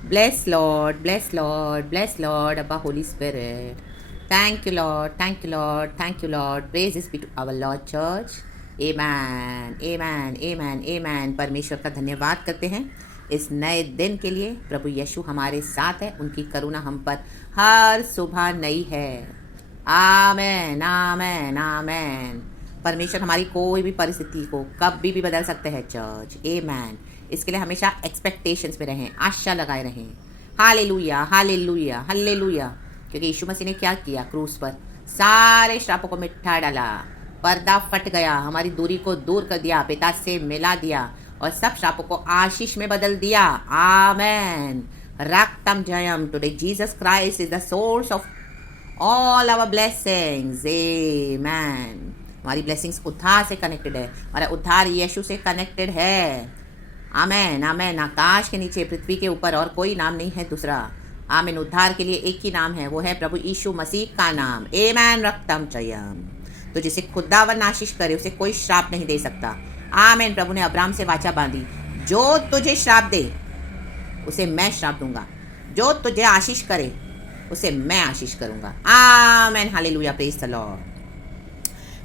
Bless Lord, bless Lord, bless Lord, Abba Holy Spirit. Thank you, Lord, thank you, Lord, thank you, Lord. Praises be to our Lord Church. Amen, amen, amen, amen. परमेश्वर का धन्यवाद करते हैं इस नए दिन के लिए। प्रभु यीशु हमारे साथ है, उनकी करुणा हम पर हर सुबह नई है। आमेन, आमेन, आमेन। परमेश्वर हमारी कोई भी परिस्थिति को कभी भी बदल सकते हैं चर्च। आमेन। इसके लिए हमेशा एक्सपेक्टेशंस में रहें, आशा लगाए रहें। Hallelujah, hallelujah, hallelujah. क्योंकि यीशु मसीह ने क्या किया क्रूस पर? सारे श्रापों को मिटा डाला, पर्दा फट गया, हमारी दूरी को दूर कर दिया, पिता से मिला दिया और सब श्रापों को आशीष में बदल दिया। आमेन। रक्तम जयम। Today Jesus Christ is the source of all our blessings. Amen. हमारी ब्लेसिंग्स उद्धार से कनेक्टेड है, हमारा उद्धार यीशु से कनेक्टेड है। आमेन, आमेन। आकाश के नीचे पृथ्वी के ऊपर और कोई नाम नहीं है दूसरा। आमेन। उद्धार के लिए एक ही नाम है, वो है प्रभु यीशु मसीह का नाम। आमेन। रक्तम चयम। तो जिसे खुदावन आशीष करे उसे कोई श्राप नहीं दे सकता। आमेन। प्रभु ने अब्राहम से वाचा बांधी, जो तुझे श्राप दे उसे मैं श्राप दूंगा, जो तुझे आशीष करे उसे मैं आशीष करूंगा। Amen. Hallelujah. Praise the Lord,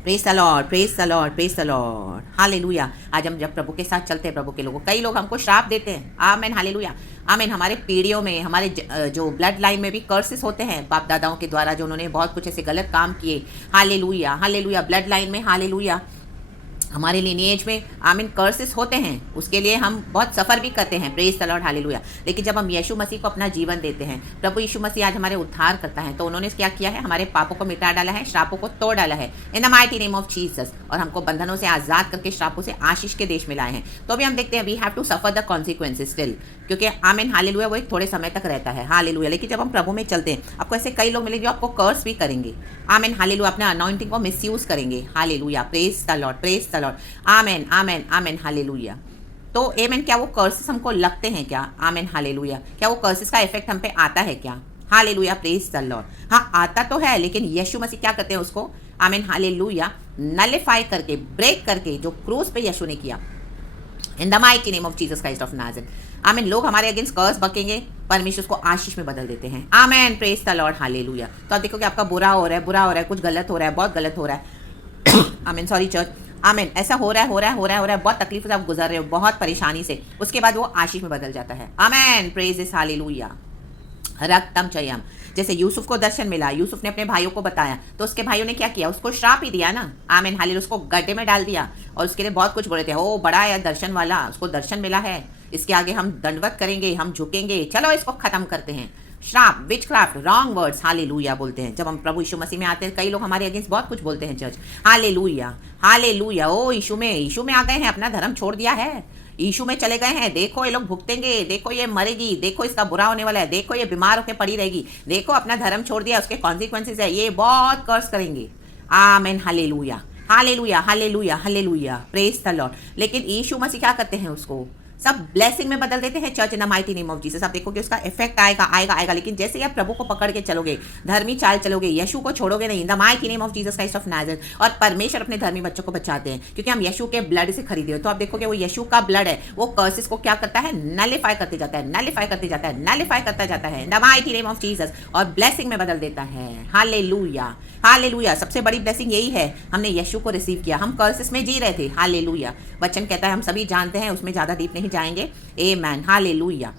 praise the Lord, praise the Lord, praise the Lord. Hallelujah. आज हम जब प्रभु के साथ चलते हैं, प्रभु के लोगों, कई लोग हमको श्राप देते हैं। आमेन। हालेलुया। आमेन। हमारे पीढ़ियों में, हमारे जो ब्लड लाइन में भी कर्सेस होते हैं बाप दादाओं के द्वारा, जो उन्होंने बहुत कुछ ऐसे गलत काम किए। Hallelujah, hallelujah. ब्लड लाइन में, हालेलुया, हमारे लिनिएज में आमीन कर्सेस होते हैं, उसके लिए हम बहुत सफ़र भी करते हैं। Praise the Lord, hallelujah. लेकिन जब हम यीशु मसीह को अपना जीवन देते हैं, प्रभु यीशु मसीह आज हमारे उद्धार करता है, तो उन्होंने क्या किया है? हमारे पापों को मिटा डाला है, श्रापों को तोड़ डाला है इन the mighty name of Jesus, और हमको बंधनों से आज़ाद करके श्रापों से आशीष के देश में लाए हैं। तो अभी हम देखते हैं we have to suffer the consequences still, क्योंकि आमीन हालेलुया वो एक थोड़े समय तक रहता है। हालेलुया। लेकिन जब हम प्रभु में चलते हैं, आपको ऐसे कई लोग मिलेंगे जो आपको कर्स भी करेंगे। आमीन हालेलुया। अपने अनॉइंटिंग को मिसयूज करेंगे। Hallelujah. Praise the Lord, praise the Lord. Amen, amen, amen. Hallelujah. तो आमेन। क्या वो कर्सेस हमको लगते हैं क्या? Amen hallelujah. क्या वो कर्सेस का इफेक्ट हम पे आता है क्या? हालेलुया। Praise the Lord. हाँ, आता तो है, लेकिन यीशु मसीह क्या करते हैं उसको? Amen hallelujah. नलिफाई करके, ब्रेक करके, जो क्रूस पे यीशु ने किया, इन the mighty name of Jesus Christ of Nazareth. आमीन। लोग हमारे अगेंस्ट कर्स बकेंगे, परमेश्वर उसको आशीष में बदल देते हैं। Amen. Praise the Lord. Hallelujah. तो आप देखो कि आपका बुरा हो रहा है, बुरा हो रहा है, कुछ गलत हो रहा है, बहुत गलत हो रहा है। आमीन। Sorry church. आमीन। ऐसा हो रहा है, हो रहा है, हो रहा है, हो रहा है, बहुत तकलीफ से आप गुजर रहे हो, बहुत परेशानी से, उसके बाद वो आशीष में बदल जाता है। आमेन। Praise is hallelujah. रक्तम चयम। जैसे यूसुफ को दर्शन मिला, यूसुफ ने अपने भाइयों को बताया, तो उसके भाइयों ने क्या किया? उसको श्राप ही दिया ना। आमीन हालेलुया। उसको गड्ढे में डाल दिया और उसके लिए बहुत कुछ बोले थे, ओ बड़ा है दर्शन वाला, उसको दर्शन मिला है, इसके आगे हम दंडवत करेंगे, हम झुकेंगे, चलो इसको खत्म करते हैं। श्राप, विचक्राफ्ट, रॉन्ग वर्ड्स, हालेलुया बोलते हैं। जब हम प्रभु यीशु मसीह में आते हैं, कई लोग हमारे अगेंस्ट बहुत कुछ बोलते हैं चर्च। Hallelujah, hallelujah. ओ यीशु में आ गए हैं, अपना धर्म छोड़ दिया है, यीशु में चले गए हैं, देखो ये लोग भुगतेंगे, देखो ये मरेगी, देखो इसका बुरा होने वाला है, देखो ये बीमार होकर पड़ी रहेगी, देखो अपना धर्म छोड़ दिया, उसके कॉन्सिक्वेंसेज है, ये बहुत कर्स करेंगे। आमेन hallelujah, hallelujah, hallelujah, hallelujah. Praise the Lord. लेकिन यीशु मसीह क्या करते हैं? उसको सब ब्लेसिंग में बदल देते हैं church in the mighty name of Jesus. आप देखोगे उसका इफेक्ट आएगा, आएगा, आएगा। लेकिन जैसे ही आप प्रभु को पकड़ के चलोगे, धर्मी चाल चलोगे, यीशु को छोड़ोगे नहीं, इन the mighty name of Jesus Christ of Nazareth, और परमेश्वर अपने धर्मी बच्चों को बचाते हैं, क्योंकि हम यीशु के ब्लड से खरीदे हो। तो आप देखोगे वो यीशु का ब्लड है, वो कर्सेस को क्या करता है? नलिफाई करते जाता है, नलिफाई करते जाता है, नलिफाई करता जाता है, इन the mighty name of Jesus, और ब्लेसिंग में बदल देता है। Hallelujah, hallelujah. सबसे बड़ी ब्लेसिंग यही है, हमने यीशु को रिसीव किया, हम कर्सेस में जी रहे थे। हालेलुया। वचन कहता है, हम सभी जानते हैं, उसमें ज़्यादा डीप नहीं जाएंगे। Amen hallelujah.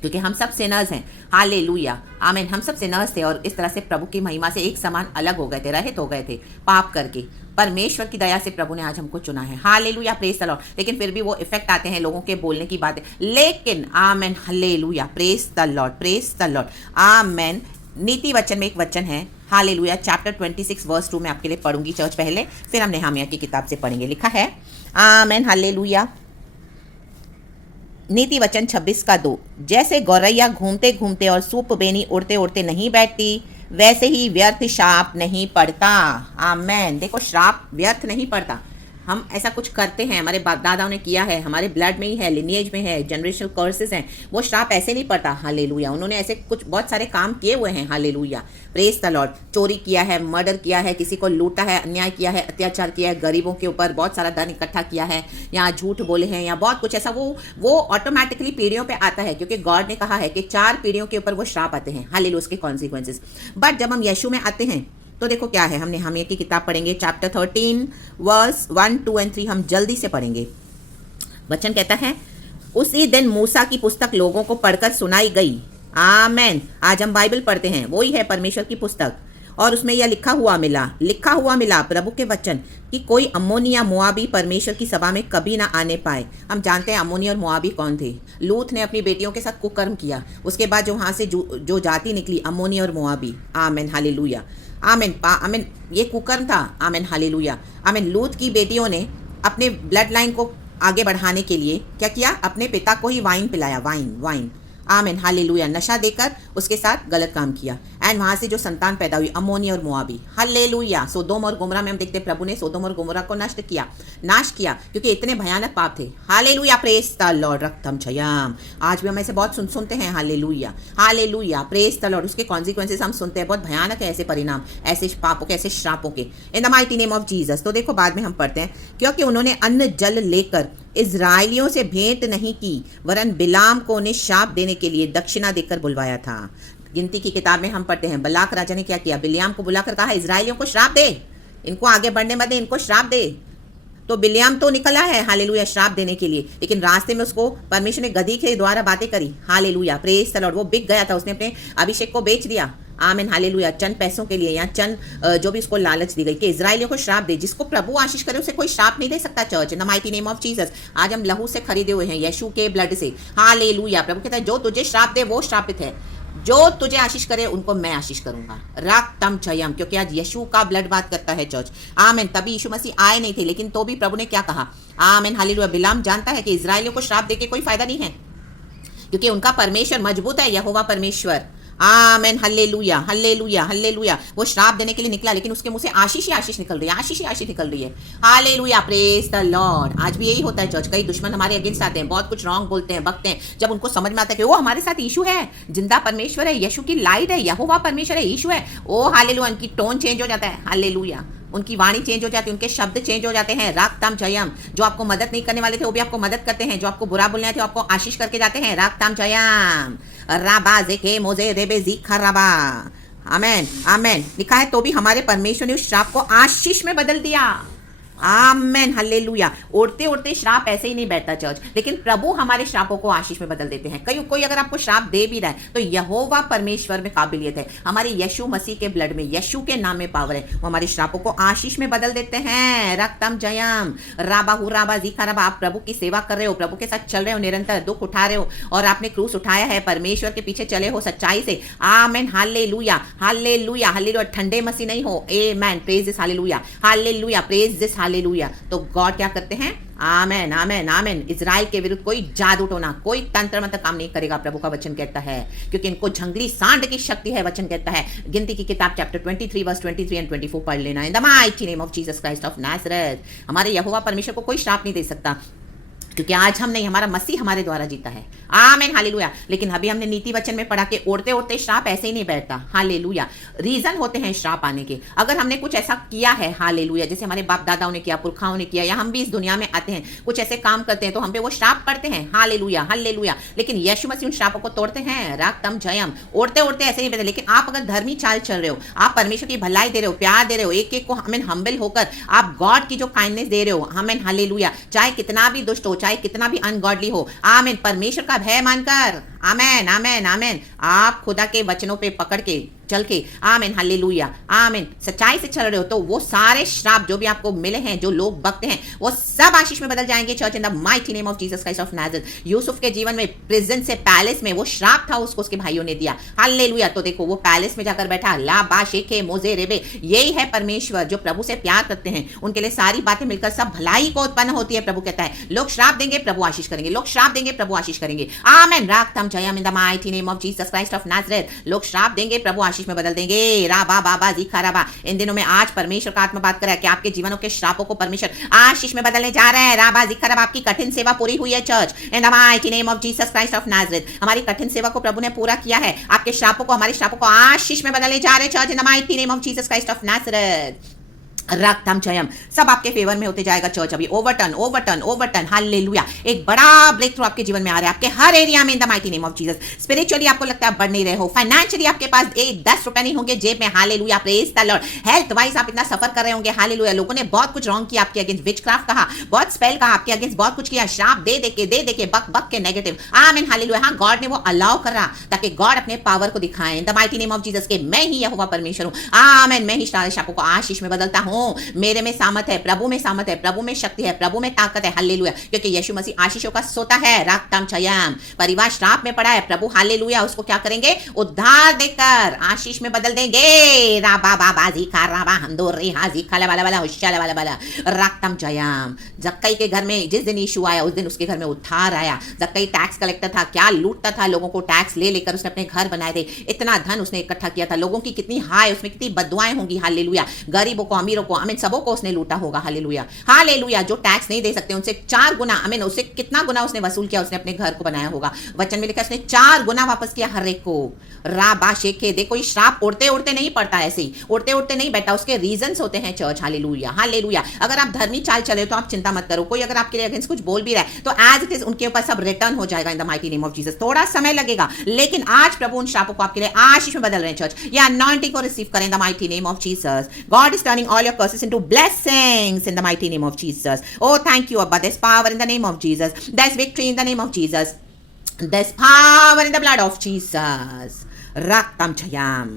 क्योंकि हम सब सिनर्स हैं। हालेलुया। आमीन। हम सब सिनर्स थे और इस तरह से प्रभु की महिमा से एक समान अलग हो गए थे, रहित हो गए थे पाप करके। परमेश्वर की दया से प्रभु ने आज हमको चुना है। हालेलुया। Praise the Lord. लेकिन फिर भी वो इफेक्ट आते हैं लोगों के बोलने की बातें, लेकिन आमीन hallelujah. Praise the Lord, praise the Lord. आमीन। नीति वचन में एक वचन है, हालेलुया, चैप्टर 26 वर्स 2 में आपके लिए पढ़ूंगी चर्च पहले, फिर हम नेहमिया की किताब से पढ़ेंगे। लिखा है, आमीन हालेलुया। नीति वचन 26 का 2। जैसे गौरैया घूमते घूमते और सूप बेनी उड़ते उड़ते नहीं बैठती, वैसे ही व्यर्थ श्राप नहीं पड़ता। आमेन। देखो, श्राप व्यर्थ नहीं पड़ता। हम ऐसा कुछ करते हैं, हमारे बाप दादाओं ने किया है, हमारे ब्लड में ही है, लिनिएज में है, जनरेशनल कर्सेस हैं, वो श्राप ऐसे नहीं पड़ता। हालेलुया। उन्होंने ऐसे कुछ बहुत सारे काम किए हुए हैं। हालेलुया, प्रेज द लॉर्ड। चोरी किया है, मर्डर किया है, किसी को लूटा है, अन्याय किया है, अत्याचार किया है, गरीबों के ऊपर बहुत सारा धन इकट्ठा किया है, या झूठ बोले हैं, या बहुत कुछ ऐसा, वो ऑटोमेटिकली पीढ़ियों पे आता है, क्योंकि गॉड ने कहा है कि 4 पीढ़ियों के ऊपर वो श्राप आते हैं। हालेलुया, उसके कॉन्सिक्वेंसेस। बट जब हम यीशु में आते हैं तो देखो क्या है, हमने हमें की किताब पढ़ेंगे, चैप्टर 13 वर्स 1, 2 और 3 हम जल्दी से पढ़ेंगे। वचन कहता है, उसी दिन मूसा की पुस्तक लोगों को पढ़कर सुनाई गई। आमेन। आज हम बाइबल पढ़ते हैं, वही है परमेश्वर की पुस्तक, और उसमें यह लिखा हुआ मिला प्रभु के वचन कि कोई अम्मोनी या मोआबी परमेश्वर की सभा में कभी ना आने पाए। हम जानते हैं अम्मोनी और मोआबी कौन थे। लूत ने अपनी बेटियों के साथ कुकर्म किया, उसके बाद जो वहाँ से जो जाति निकली, अम्मोनी और मोआबी। आमेन, हालेलुया, आमेन, आमेन। ये कुकर्म था। आमेन, हालेलुया, आमेन। लूत की बेटियों ने अपने ब्लड लाइन को आगे बढ़ाने के लिए क्या किया? अपने पिता को ही वाइन पिलाया, वाइन। आमेन, हालेलुया। नशा देकर उसके साथ गलत काम किया, एंड वहां से जो संतान पैदा हुई, अम्मोनी और मोआबी। हालेलुया। सोदोम और गोमरा में हम देखते हैं प्रभु ने सोदोम और गोमरा को नाश किया, क्योंकि इतने भयानक पाप थे। Hallelujah, praise the lord. रक्तम छयाम। आज भी हम ऐसे बहुत सुनते हैं। Hallelujah, hallelujah, praise the lord. उसके कॉन्सिक्वेंसेस हम सुनते हैं, बहुत भयानक है ऐसे परिणाम, ऐसे पापों के, ऐसे श्रापों के, इन the mighty name of Jesus. तो देखो बाद में हम पढ़ते हैं, क्योंकि उन्होंने अन्न जल लेकर इजराइलियों से भेंट नहीं की, वरन बिलाम को उन्हें शाप देने के लिए दक्षिणा देकर बुलवाया था। गिनती की किताब में हम पढ़ते हैं, बलाक राजा ने क्या किया? बिलियाम को बुलाकर कहा, इजराइलियों को श्राप दे, इनको आगे बढ़ने मत दे, इनको श्राप दे। तो बिलियाम तो निकला है, हालेलुया, श्राप देने के लिए, लेकिन रास्ते में उसको परमेश्वर ने गधी के द्वारा बातें करी। Hallelujah, praise the Lord. वो बिक गया था, उसने अपने अभिषेक को बेच दिया। आमीन, हालेलुया। चंद पैसों के लिए, या चंद जो भी उसको लालच दी गई कि इजराइलियों को श्राप दे। जिसको प्रभु आशीष करे उसे कोई श्राप नहीं दे सकता। Church, in the mighty name of Jesus. आज हम लहू से खरीदे हुए हैं, यीशु के ब्लड से। हालेलुया। प्रभु कहता है, जो तुझे श्राप दे वो श्रापित है, जो तुझे आशीष करे उनको मैं आशीष करूंगा। रक्तम जयम, क्योंकि आज यीशु का ब्लड बात करता है चर्च। आमीन। तभी यीशु मसीह आए नहीं थे, लेकिन तो भी प्रभु ने क्या कहा? आमीन, हालेलुया। बिलाम जानता है कि इजराइलियों को श्राप देके कोई फायदा नहीं है, क्योंकि उनका परमेश्वर मजबूत है, यहोवा परमेश्वर। आमेन, हालेलुया, हालेलुया, हालेलुया। वो श्राप देने के लिए निकला, लेकिन उसके मुंह से आशीष ही आशीष निकल रही है, आशीष ही आशीष निकल रही है। Hallelujah, praise the Lord. आज भी यही होता है चर्च। कई दुश्मन हमारे अगेंस्ट आते हैं, बहुत कुछ रॉन्ग बोलते हैं, बकते हैं। जब उनको समझ में आता है कि वो हमारे साथ यीशु है, जिंदा परमेश्वर है, यीशु की लाइट है, यहोवा परमेश्वर है, यीशु है, ओ हालेलुया, उनकी टोन चेंज हो जाता है। हालेलुया, उनकी वाणी चेंज हो जाती है, उनके शब्द चेंज हो जाते हैं। रागताम जयम। जो आपको मदद नहीं करने वाले थे वो भी आपको मदद करते हैं, जो आपको बुरा बोलने आए थे वो आपको आशीष करके जाते हैं। रागताम जयम। राबा जेके मोजे रेबे जीखा राबा। आमेन, आमेन। लिखा है, तो भी हमारे परमेश्वर ने उस श्राप को आशीष में बदल दिया। आमेन, हालेलुया। उड़ते उड़ते श्राप ऐसे ही नहीं बैठता चर्च, लेकिन प्रभु हमारे श्रापों को आशीष में बदल देते हैं। कोई अगर आपको श्राप दे भी रहा है तो यहोवा परमेश्वर में काबिलियत है, हमारे यीशु मसीह के ब्लड में, यीशु के नाम में पावर है, वो हमारे श्रापों को आशीष में बदल देते हैं। रक्तम जयम। राबाहु राबा जीखा राबा। आप प्रभु की सेवा कर रहे हो, प्रभु के साथ चल रहे हो, निरंतर दुख उठा रहे हो, और आपने क्रूस उठाया है, परमेश्वर के पीछे चले हो सच्चाई से। Amen, hallelujah, hallelujah, hallelujah. ठंडे मसीह नहीं हो। Amen, praise this, hallelujah, hallelujah, praise this, hallelujah. तो गॉड क्या करते हैं? आमेन, आमेन, आमेन। इजराइल के विरुद्ध कोई जादू टोना, कोई तंत्र मंत्र काम नहीं करेगा, प्रभु का वचन कहता है, क्योंकि इनको जंगली सांड की शक्ति है। वचन कहता है, गिनती की किताब चैप्टर 23 वर्स 23 एंड 24 पढ़ लेना। इन the mighty name of Jesus Christ of Nazareth. हमारे यहोवा परमेश्वर को कोई श्राप नहीं दे सकता, क्योंकि आज हम नहीं, हमारा मसीह हमारे द्वारा जीता है। आमेन, हालेलुया। लेकिन अभी हमने नीति वचन में पढ़ा कि उड़ते उड़ते श्राप ऐसे ही नहीं बैठता। हालेलुया। रीजन होते हैं श्राप आने के। अगर हमने कुछ ऐसा किया है, हालेलुया, जैसे हमारे बाप दादाओं ने किया, पुरखाओं ने किया, या हम भी इस दुनिया में आते हैं, कुछ ऐसे काम करते हैं तो हम पे वो श्राप पड़ते हैं। Hallelujah, hallelujah. लेकिन यीशु मसीह उन श्रापों को तोड़ते हैं। रागतम जयम। उड़ते उड़ते ऐसे नहीं बैठते, लेकिन आप अगर धर्मी चाल चल रहे हो, आप परमेश्वर की भलाई दे रहे हो, प्यार दे रहे हो, एक एक को हमें हम्बल होकर आप गॉड की जो काइंडनेस दे रहे हो, हमें, हालेलुया, चाहे कितना भी दुष्ट हो, चाहे कितना भी अनगॉडली हो, आमेन, परमेश्वर का भय मानकर, आमेन, आमेन, आमेन, आप खुदा के वचनों पे पकड़ के चल के, आमेन, हालेलुया, आमेन, सच्चाई से चल रहे हो, तो वो सारे श्राप जो भी आपको मिले हैं, जो लोग बकते हैं, वो सब आशीष में बदल जाएंगे। Church, in the mighty name of Jesus Christ of Nazareth. Yusuf के जीवन में प्रिजन से पैलेस में वो श्राप था, उसको उसके भाइयों ने दिया। हालेलुया। तो देखो वो पैलेस में जाकर बैठा, ला बा शेखे मोजे रेबे। यही है परमेश्वर, जो प्रभु से प्यार करते हैं, उनके लिए सारी बातें मिलकर सब भलाई को उत्पन्न होती है। प्रभु कहता है, लोग श्राप देंगे, प्रभु आशीष करेंगे, लोग श्राप देंगे, प्रभु आशीष करेंगे। आमेन, रागतम जयम in the mighty name of Jesus Christ of Nazareth. लोग श्राप देंगे, प्रभु आशीष में बदल देंगे। राबा बाबा जीखा राबा। इन दिनों में आज परमेश्वर का आत्मा बात कर रहा है कि आपके जीवनों के श्रापों को परमेश्वर आशीष में बदलने जा रहे हैं। राबा जीखा राबा। आपकी कठिन सेवा पूरी हुई है church, in the mighty name of Jesus Christ of Nazareth. हमारी कठिन सेवा को प्रभु ने पूरा किया है। आपके श्रापों को, हमारे श्रापों को आशीष में बदलने जा रहे हैं church, in the mighty name of Jesus Christ of Nazareth. रक्तम जयम। सब आपके फेवर में होते जाएगा चर्च। अभी ओवरटर्न ओवरटर्न ओवरटर्न, हालेलुया। एक बड़ा ब्रेक थ्रू आपके जीवन में आ रहा है, आपके हर एरिया में, इन the mighty name of Jesus. Spiritually आपको लगता है बढ़ नहीं रहे हो, फाइनेंशियली आपके पास 10 रुपए नहीं होंगे जेब में, hallelujah, praise the Lord. Health wise आप इतना सफर कर रहे होंगे, हालेलुया। लोगों ने बहुत कुछ रॉन्ग किया आपके अगेंस्ट, विचक्राफ्ट कहा, बहुत स्पेल कहा आपके अगेंस्ट, बहुत कुछ किया, श्राप दे देके बक बक के नेगेटिव। आमीन, हालेलुया। हाँ, गॉड ने वो अलाउ कर रहा ताकि गॉड अपने पावर को दिखाए, इन the mighty name of Jesus के मैं ही यहोवा परमेश्वर हूं। आमीन, मैं ही सारे श्रापों को आशीष में बदलता हूं। मेरे में सामर्थ है, प्रभु में सामर्थ है, प्रभु में शक्ति है, प्रभु में ताकत है, हालेलुया। क्योंकि यीशु मसीह आशीषों का सोता है। राक्तम चयम। परिवार श्राप में पड़ा है, प्रभु हालेलुया उसको क्या करेंगे? उद्धार देकर आशीष में बदल देंगे। राबा बाबा जी खा राबा हमदो रे हाजी खाला वाला वाला होशाला वाला वाला। राक्तम चयम। जक्कई के घर में जिस दिन यीशु आया उस दिन उसके घर में उद्धार आया। जक्कई टैक्स कलेक्टर था, क्या लूटता था लोगों को, टैक्स ले लेकर उसने अपने घर बनाए थे, इतना धन उसने इकट्ठा किया था। लोगों की कितनी हाय, उसमें कितनी बददुआएं होंगी, हालेलुया। गरीबों को, अमीरों को, आमीन, सबों को उसने लूटा होगा, हालेलुया हालेलुया। जो टैक्स नहीं दे सकते उनसे 4 गुना, आमीन, उससे कितना गुना उसने वसूल किया, उसने अपने घर को बनाया होगा। वचन में लिखा उसने 4 गुना वापस किया हर एक को। राबा शेखे। देखो ये श्राप उड़ते उड़ते नहीं पड़ता, ऐसे ही उड़ते उड़ते नहीं बैठा, उसके रीजंस होते हैं चर्च, हालेलुया हालेलुया। अगर आप धर्मी चाल चले तो आप चिंता मत करो। कोई अगर आपके लिए अगेंस्ट कुछ बोल भी रहा है तो एज इट इज उनके ऊपर सब रिटर्न हो जाएगा, इन the mighty name of Jesus. थोड़ा समय लगेगा लेकिन आज प्रभु उन श्रापों को आपके लिए आशीष में बदल रहे हैं चर्च। या अनॉइंटिंग को रिसीव करें, इन the mighty name of Jesus. God is turning all your curses into blessings, in the mighty name of Jesus. Oh, thank you, Abba. There's power in the name of Jesus. There's victory in the name of Jesus. There's power in the blood of Jesus. Raktam Chayam.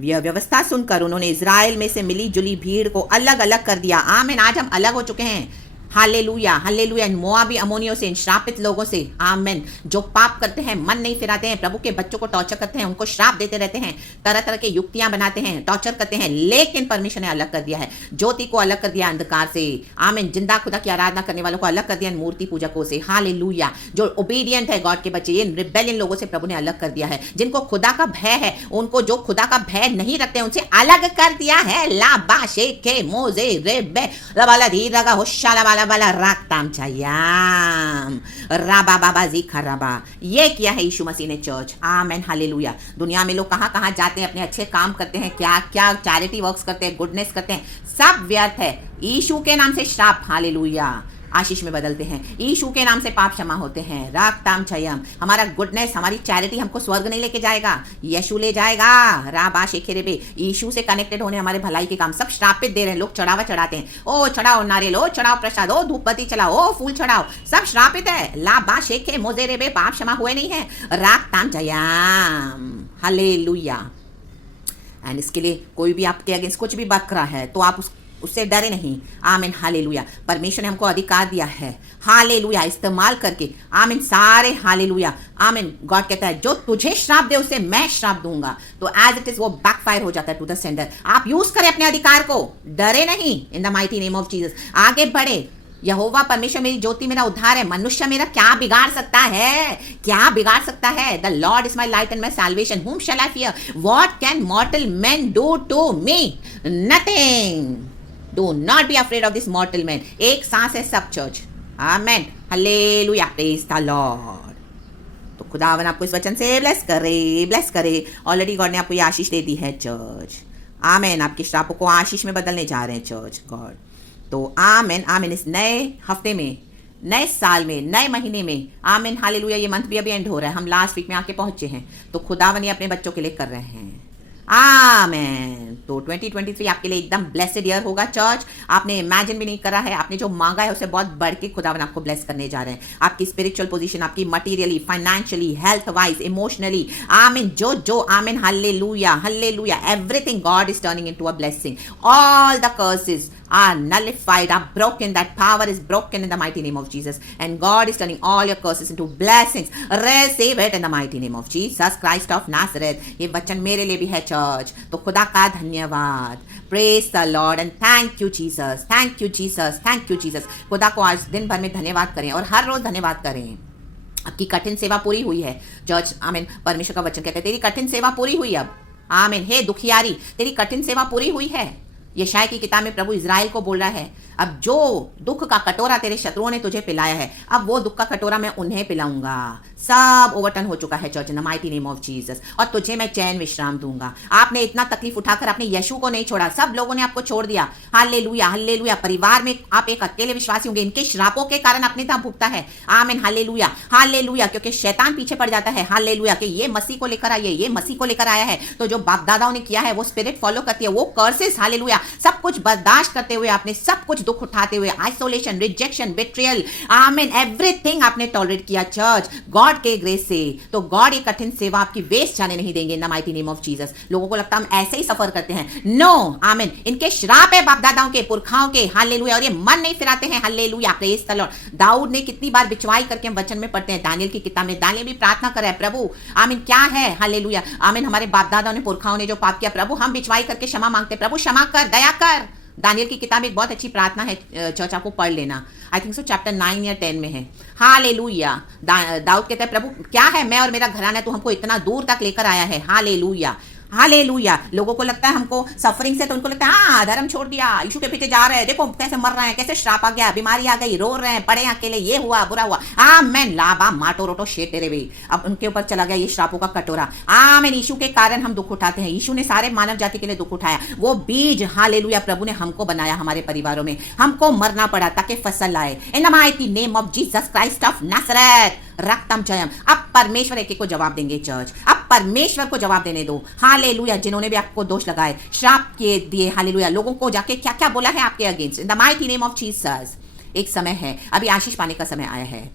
व्यवस्था सुनकर उन्होंने Israel में से मिली जुली भीड़ को अलग अलग कर दिया। आमीन। आज हम अलग हो चुके हैं, हालेलुया हालेलुया। मोआबी अमोनियों से, इन श्रापित लोगों से, आमीन, जो पाप करते हैं, मन नहीं फिराते हैं, प्रभु के बच्चों को टॉर्चर करते हैं, उनको श्राप देते रहते हैं, तरह तरह के युक्तियां बनाते हैं, टॉर्चर करते हैं। लेकिन परमेश्वर ने अलग कर दिया है, ज्योति को अलग कर दिया अंधकार से, आमीन। जिंदा खुदा की आराधना करने वालों को अलग कर दिया मूर्ति पूजकों से, हालेलुया। जो ओबीडियंट है गॉड के बच्चे, ये रिबेलियन लोगों से प्रभु ने अलग कर दिया है। जिनको खुदा का भय है, उनको जो खुदा का भय नहीं रखते उनसे अलग कर दिया है। लाबा शेखे मोजे रेबे लबाला धीरगा होशाला वाला वाला राक्ताम चयाम। राबा बाबा जी खराबा। ये किया है यीशु मसीह ने चर्च, आमेन हालेलुया। दुनिया में लोग कहां कहां जाते हैं, अपने अच्छे काम करते हैं, क्या क्या चैरिटी वर्क्स करते हैं, गुडनेस करते हैं, सब व्यर्थ है। यीशु के नाम से श्राप, हालेलुया, आशीष में बदलते हैं। यीशु के नाम से पाप क्षमा होते हैं। राक्ताम चयम। हमारा गुडनेस, हमारी चैरिटी हमको स्वर्ग नहीं लेके जाएगा, यीशु ले जाएगा। राबा शेखेरेबे। यीशु से कनेक्टेड होने हमारे भलाई के काम सब श्रापित दे रहे हैं। लोग चढ़ावा चढ़ाते हैं, ओ चढ़ाओ नारियल, ओ चढ़ाओ प्रसाद, ओ धूप बत्ती चलाओ, ओ फूल चढ़ाओ, सब श्रापित है। लाबा शेखे मोजेरेबे। पाप क्षमा हुए नहीं है। राक्ताम चयम, हालेलुया। एंड इसके लिए कोई भी आपके अगेंस्ट कुछ भी बक रहा है तो आप उससे डरे नहीं, आमीन हालेलुया। परमेश्वर ने हमको अधिकार दिया है, हालेलुया, इस्तेमाल करके, आमीन, सारे हालेलुया, आमीन। गॉड कहता है जो तुझे श्राप दे उसे मैं श्राप दूंगा, तो एज इट इज वो बैकफायर हो जाता है टू द सेंडर। आप यूज करें अपने अधिकार को, डरे नहीं, इन the mighty name of Jesus. आगे बढ़े। यहोवा परमेश्वर मेरी ज्योति, मेरा उद्धार है। मनुष्य मेरा क्या बिगाड़ सकता है, क्या बिगाड़ सकता है? The lord is my light and my salvation, whom shall I fear? What can mortal man do to me? Nothing. Do not be afraid of this mortal man. एक सांस है सब church, amen hallelujah, praise the Lord. तो खुदावन आपको इस वचन से ब्लेस करे, ब्लेस करे। ऑलरेडी गॉड ने आपको ये आशीष दे दी है चर्च, आमेन। आपके श्रापों को आशीष में बदलने जा रहे हैं चर्च, गॉड। तो आमेन आमेन। इस नए हफ्ते में, नए साल में, नए महीने में, आमेन हालेलुया। ये मंथ भी अभी एंड हो रहा है, हम लास्ट वीक में आके पहुंचे हैं, तो खुदावन ये अपने बच्चों के लिए कर रहे हैं, आमेन। तो 2023 आपके लिए एकदम ब्लेसेड ईयर होगा चर्च। आपने इमेजिन भी नहीं करा है, आपने जो मांगा है उससे बहुत बढ़ के खुदावन आपको ब्लेस करने जा रहे हैं। आपकी स्पिरिचुअल पोजीशन, आपकी materially, financially, health wise, emotionally, आमीन, जो जो, आमीन hallelujah hallelujah. Everything God is turning into a blessing. All the curses are nullified, are broken. That power is broken in the mighty name of Jesus. And God is turning all your curses into blessings. Receive it in the mighty name of Jesus Christ of Nazareth. ये वचन मेरे लिए भी है church, तो खुदा का धन्यवाद। Praise the Lord and thank you Jesus. Thank you Jesus. Thank you Jesus. खुदा को आज दिन भर में धन्यवाद करें और हर रोज धन्यवाद करें। आपकी कठिन सेवा पूरी हुई है चर्च। आमीन। परमेश्वर का वचन कहते हैं तेरी कठिन सेवा पूरी हुई अब। आमीन। हे दुखियारी, तेरी कठिन सेवा पूरी हुई है। यशायाह की किताब में प्रभु इजराइल को बोल रहा है, अब जो दुख का कटोरा तेरे शत्रुओं ने तुझे पिलाया है, अब वो दुख का कटोरा मैं उन्हें पिलाऊंगा। सब ओवरटर्न हो चुका है church, in the mighty name of Jesus. और तुझे मैं चैन विश्राम दूंगा। आपने इतना तकलीफ उठाकर आपने यीशु को नहीं छोड़ा, सब लोगों ने आपको छोड़ दिया। Hallelujah, hallelujah. परिवार में आप एक अकेले विश्वासी होंगे, इनके श्रापों के कारण आपने दाम भुगता है। आमीन। Hallelujah, hallelujah. क्योंकि शैतान पीछे पड़ जाता है। हालेलुया, कि ये मसीह को लेकर आइए, ये मसीह को लेकर आया है। तो जो बाप दादाओं ने किया है वो स्पिरिट फॉलो करती है, वो कर्सेस। हालेलुया, सब कुछ बर्दाश्त करते हुए आपने सब कुछ दुख उठाते हुए, आइसोलेशन, रिजेक्शन, बिट्रियल, आमीन, एवरीथिंग आपने टॉलरेट किया चर्च, गॉड के ग्रेस से। तो गॉड ये कठिन सेवा आपकी वेस्ट जाने नहीं देंगे इन the mighty name of Jesus. लोगों को लगता है हम ऐसे ही सफर करते हैं, नो। आमीन। इनके श्राप है बाप दादाओं के, पुरखाओं के। हालेलुया। और ये मन नहीं फिराते हैं। हालेलुया, प्रेज द लॉर्ड। दाऊद ने कितनी बार बिचवाई करके हम वचन में पढ़ते हैं, दानियल की किताब में। दानियल भी प्रार्थना कर रहा है, प्रभु आमीन क्या है। हालेलुया, आमीन। हमारे बाप दादाओं ने, पुरखाओं ने जो पाप किया, प्रभु हम बिचवाई करके क्षमा मांगते, प्रभु क्षमा कर, दया कर। दानियल की किताब एक बहुत अच्छी प्रार्थना है चर्च, आपको पढ़ लेना। आई थिंक सो चैप्टर 9 या 10 में है। हालेलुया। दाऊद कहता है, प्रभु क्या है, मैं और मेरा घराना तू हमको इतना दूर तक लेकर आया है। Hallelujah, hallelujah. लोगों को लगता है हमको सफरिंग से, तो उनको लगता है हाँ धर्म छोड़ दिया, यीशु के पीछे जा रहे हैं, देखो कैसे मर रहे हैं, कैसे श्राप आ गया, बीमारी आ गई, रो रहे हैं, पड़े अकेले, ये हुआ, बुरा हुआ। आमेन। लाबा माटो रोटो शेट तेरे वे। अब उनके ऊपर चला गया ये श्रापों का कटोरा। आमेन। यीशु के कारण हम दुख उठाते हैं। यीशु ने सारे मानव जाति के लिए दुख उठाया। वो बीज, हालेलुया, प्रभु ने हमको बनाया, हमारे परिवारों में हमको मरना पड़ा ताकि फसल आए। In the mighty name of Jesus Christ of Nazareth, रक्तम जयम। अब परमेश्वर एक एक को जवाब देंगे चर्च, अब परमेश्वर को जवाब देने दो। हालेलुया। जिन्होंने भी आपको दोष लगाए, श्राप के दिए, हालेलुया, लोगों को जाके क्या क्या बोला है आपके against, in the mighty name of Jesus. एक समय है, अभी आशीष पाने का समय आया है,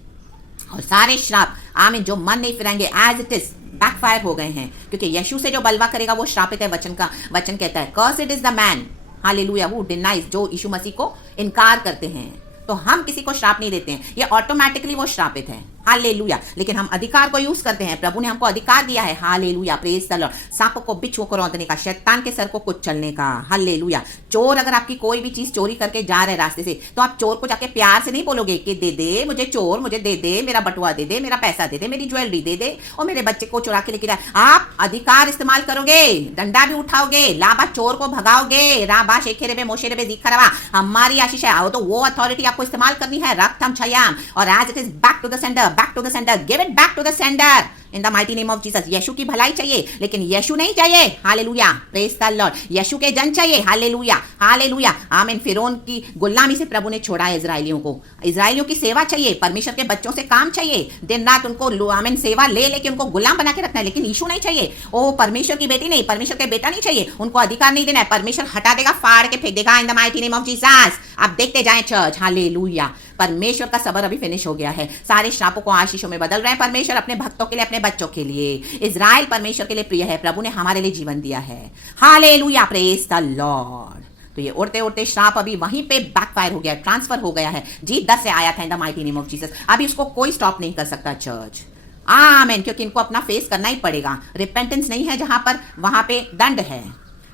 और सारे श्राप आमीन जो मन नहीं फिराएंगे एज इट इज बैकफायर हो गए हैं। क्योंकि यीशु से जो बलवा करेगा वो श्रापित है। वचन कहता है, cursed is the man, hallelujah, who denies, जो यीशु मसीह को इनकार करते हैं। तो हम किसी को श्राप नहीं देते हैं, ये ऑटोमेटिकली वो श्रापित है। हालेलुया। लेकिन हम अधिकार को यूज करते हैं, प्रभु ने हमको अधिकार दिया है। Hallelujah, praise the Lord. सांप को, बिच्छू को रौंदने का, शैतान के सर को कुचलने का। हालेलुया। चोर अगर आपकी कोई भी चीज चोरी करके जा रहे रास्ते से, तो आप चोर को जाके प्यार से नहीं बोलोगे कि दे दे मुझे चोर, मुझे दे दे, मेरा बटुआ दे दे, मेरा पैसा दे दे, मेरी ज्वेलरी दे दे, और मेरे बच्चे को चुरा के लेके जाए। आप अधिकार इस्तेमाल करोगे, डंडा भी उठाओगे, लाबा चोर को भगाओगे। राबा शेखेरे बे मोशेरे बे दिखरवा, हमारी आशीष है। तो वो अथॉरिटी आपको इस्तेमाल करनी है, रक्तम छयाम, और as it is back to the sender, back to the sender, give it back to the sender in the mighty name of Jesus। Yeshu की भलाई चाहिए, लेकिन यीशु नहीं चाहिए। Hallelujah, praise the lord. Yeshu के जन चाहिए। हालेलुया, हालेलुया, आमीन। फिरौन की गुलामी से प्रभु ने छोड़ा है इजराइलियों को। इजराइलियों की सेवा चाहिए, परमेश्वर के बच्चों से काम चाहिए, दिन रात उनको आमीन सेवा ले लेके उनको गुलाम बना के रखना है। लेकिन यीशु नहीं चाहिए, ओ परमेश्वर की बेटी नहीं, परमेश्वर के बेटा नहीं चाहिए, उनको अधिकार नहीं देना है। परमेश्वर हटा देगा, फाड़ के फेंक देगा इन the mighty name of Jesus. आप देखते जाएं चर्च। हालेलुया। परमेश्वर का सबर अभी फिनिश हो गया है, सारे श्रापों को आशीषों में बदल रहे हैं परमेश्वर, अपने भक्तों के लिए, अपने बच्चों के लिए। इजराइल परमेश्वर के लिए प्रिय है, प्रभु ने हमारे लिए जीवन दिया है। Hallelujah, praise the Lord. तो ये उड़ते उड़ते श्राप अभी वहीं पे बैकफायर हो गया, ट्रांसफर हो गया है। जी 10 से आया था इन the mighty name of Jesus. अभी उसको कोई स्टॉप नहीं कर सकता चर्च। आमेन। क्योंकि इनको अपना फेस करना ही पड़ेगा। रिपेंटेंस नहीं है जहां पर, वहां पे दंड है।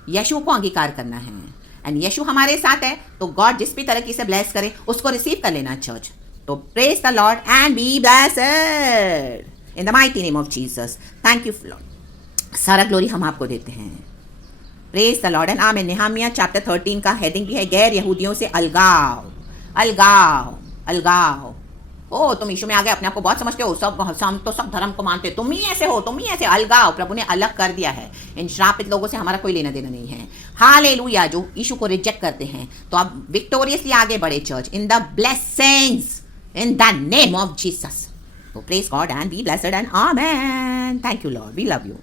यीशु को अंगीकार करना है, एंड यीशु हमारे साथ है। तो गॉड जिस भी तरह से ब्लेस करे उसको रिसीव कर लेना चर्च। तो praise the Lord and be blessed in the mighty name of Jesus. Thank you Lord. सारा ग्लोरी हम आपको देते हैं। प्रेज द लॉर्ड एंड आमीन। नेहमिया चैप्टर 13 का हेडिंग भी है, गैर यहूदियों से अलगाव, अलगाव, अलगाव। ओ तुम यीशु में आ गए, अपने आप को बहुत समझते हो, सब हम तो सब धर्म को मानते, तुम ही ऐसे हो, तुम ही ऐसे। अलगाव, प्रभु ने अलग कर दिया है। इन श्रापित लोगों से हमारा कोई लेना देना नहीं है। हालेलुया। जो यीशु को रिजेक्ट करते हैं, तो आप विक्टोरियसली आगे बढ़े church, in the blessings in the name of Jesus. तो praise God and be blessed and amen. Thank you lord, we love you.